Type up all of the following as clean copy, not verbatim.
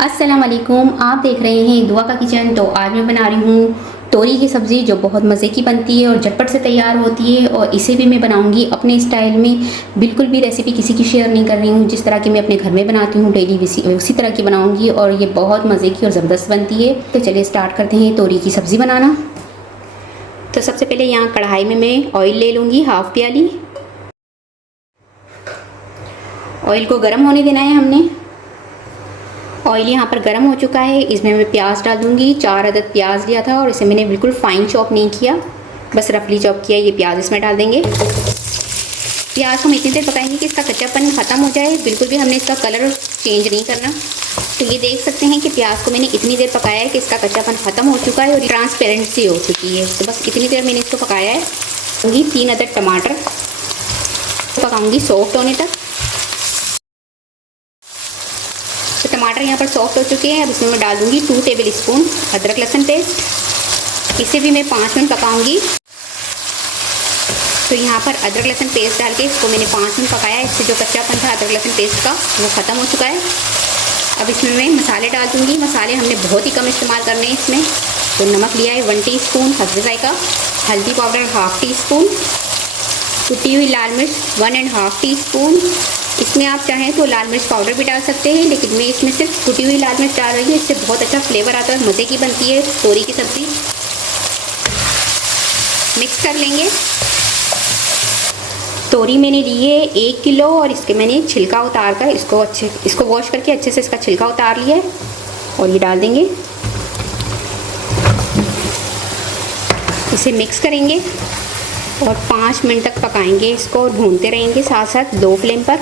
अस्सलाम वालेकुम, आप देख रहे हैं दुआ का किचन। तो आज मैं बना रही हूँ तोरी की सब्ज़ी जो बहुत मज़े की बनती है और झटपट से तैयार होती है। और इसे भी मैं बनाऊँगी अपने स्टाइल में, बिल्कुल भी रेसिपी किसी की शेयर नहीं कर रही हूँ। जिस तरह की मैं अपने घर में बनाती हूँ डेली उसी तरह की बनाऊँगी और ये बहुत मज़े की और ज़बरदस्त बनती है। तो चलिए स्टार्ट करते हैं तोरी की सब्ज़ी बनाना। तो सबसे पहले यहाँ कढ़ाई में मैं ऑयल ले लूँगी, हाफ़ प्याली। ऑयल को गर्म होने देना है हमने। ऑयल यहाँ पर गर्म हो चुका है, इसमें मैं प्याज डाल दूँगी। 4 अदद प्याज लिया था और इसे मैंने बिल्कुल फाइन चॉप नहीं किया, बस रफली चॉप किया। ये प्याज इसमें डाल देंगे। प्याज को हम इतनी देर पकाएंगे कि इसका कच्चापन ख़त्म हो जाए, बिल्कुल भी हमने इसका कलर चेंज नहीं करना। तो ये देख सकते हैं कि प्याज को मैंने इतनी देर पकाया है कि इसका कच्चापन ख़त्म हो चुका है और ट्रांसपेरेंसी हो चुकी है। तो बस इतनी देर मैंने इसको पकाया है। 3 अदद टमाटर पकाऊँगी सॉफ्ट होने तक। तो टमाटर यहाँ पर सॉफ्ट हो चुके हैं। अब इसमें मैं डाल दूँगी 2 टेबल स्पून अदरक लहसुन पेस्ट। इसे भी मैं 5 मिनट पकाऊँगी। तो यहाँ पर अदरक लहसुन पेस्ट डाल के इसको मैंने 5 मिनट पकाया। इससे जो कच्चापन था अदरक लहसुन पेस्ट का वो ख़त्म हो चुका है। अब इसमें मैं मसाले डाल दूँगी। मसाले हमने बहुत ही कम इस्तेमाल करने हैं इसमें। तो नमक लिया है 1 टीस्पून हस्बे जायका, हल्दी पाउडर 1/2 टीस्पून, कुटी हुई लाल मिर्च 1.5 टीस्पून। इसमें आप चाहें तो लाल मिर्च पाउडर भी डाल सकते हैं, लेकिन मैं इसमें सिर्फ कुटी हुई लाल मिर्च डाल रही हूँ। इससे बहुत अच्छा फ्लेवर आता है, मज़े की बनती है तोरी की सब्ज़ी। मिक्स कर लेंगे। तोरी मैंने ली है 1 किलो और इसके मैंने छिलका उतार कर इसको वॉश करके अच्छे से इसका छिलका उतार लिया है और ये डाल देंगे। इसे मिक्स करेंगे और 5 मिनट तक पकाएंगे इसको और भूनते रहेंगे साथ साथ लो फ्लेम पर।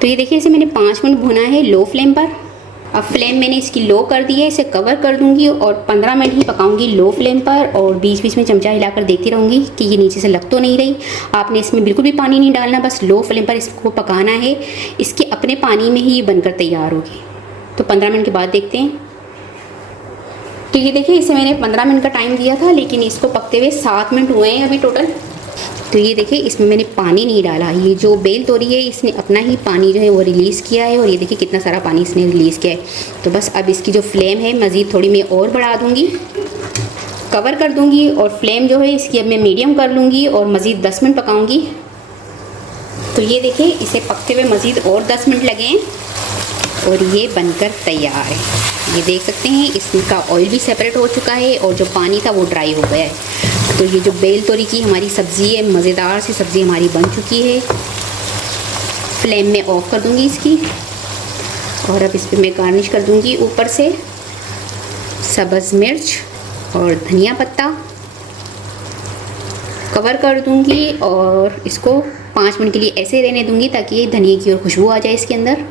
तो ये देखिए इसे मैंने 5 मिनट भुना है लो फ्लेम पर। अब फ्लेम मैंने इसकी लो कर दी है, इसे कवर कर दूंगी और 15 मिनट ही पकाऊंगी लो फ्लेम पर। और बीच बीच में चमचा हिलाकर देखती रहूँगी कि ये नीचे से लग तो नहीं रही। आपने इसमें बिल्कुल भी पानी नहीं डालना, बस लो फ्लेम पर इसको पकाना है। इसके अपने पानी में ही ये बनकर तैयार होगी। तो 15 मिनट के बाद देखते हैं। तो ये देखिए इसे मैंने 15 मिनट का टाइम दिया था, लेकिन इसको पकते हुए 7 मिनट हुए हैं अभी टोटल। तो ये देखिए इसमें मैंने पानी नहीं डाला। ये जो बेल तोरी है इसने अपना ही पानी जो है वो रिलीज़ किया है और ये देखिए कितना सारा पानी इसने रिलीज़ किया है। तो बस अब इसकी जो फ्लेम है मज़ीद थोड़ी मैं और बढ़ा दूँगी, कवर कर दूँगी और फ्लेम जो है इसकी अब मैं मीडियम कर लूँगी और मज़ीद 10 मिनट पकाऊँगी। तो ये देखिए इसे पकते हुए मज़ीद और 10 मिनट लगे हैं और ये बनकर तैयार है। ये देख सकते हैं इसका ऑयल भी सेपरेट हो चुका है और जो पानी था वो ड्राई हो गया है। तो ये जो बेल तोरी की हमारी सब्ज़ी है, मज़ेदार सी सब्ज़ी हमारी बन चुकी है। फ्लेम में ऑफ कर दूंगी इसकी और अब इस पर मैं गार्निश कर दूंगी ऊपर से सब्ज़ मिर्च और धनिया पत्ता। कवर कर दूंगी और इसको 5 मिनट के लिए ऐसे रहने दूंगी ताकि धनिया की और खुशबू आ जाए इसके अंदर।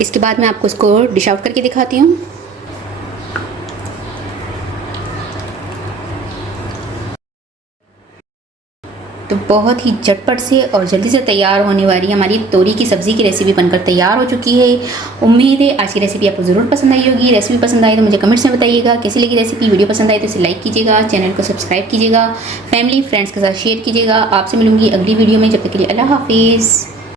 इसके बाद मैं आपको इसको डिश आउट करके दिखाती हूँ। तो बहुत ही झटपट से और जल्दी से तैयार होने वाली हमारी तोरी की सब्ज़ी की रेसिपी बनकर तैयार हो चुकी है। उम्मीद है आज की रेसिपी आपको ज़रूर पसंद आई होगी। रेसिपी पसंद आई तो मुझे कमेंट्स में बताइएगा कैसी लगी रेसिपी। वीडियो पसंद आई तो इसे लाइक कीजिएगा, चैनल को सब्सक्राइब कीजिएगा, फैमिली फ्रेंड्स के साथ शेयर कीजिएगा। आपसे मिलूंगी अगली वीडियो में, जब तक के लिए अल्लाह हाफिज़।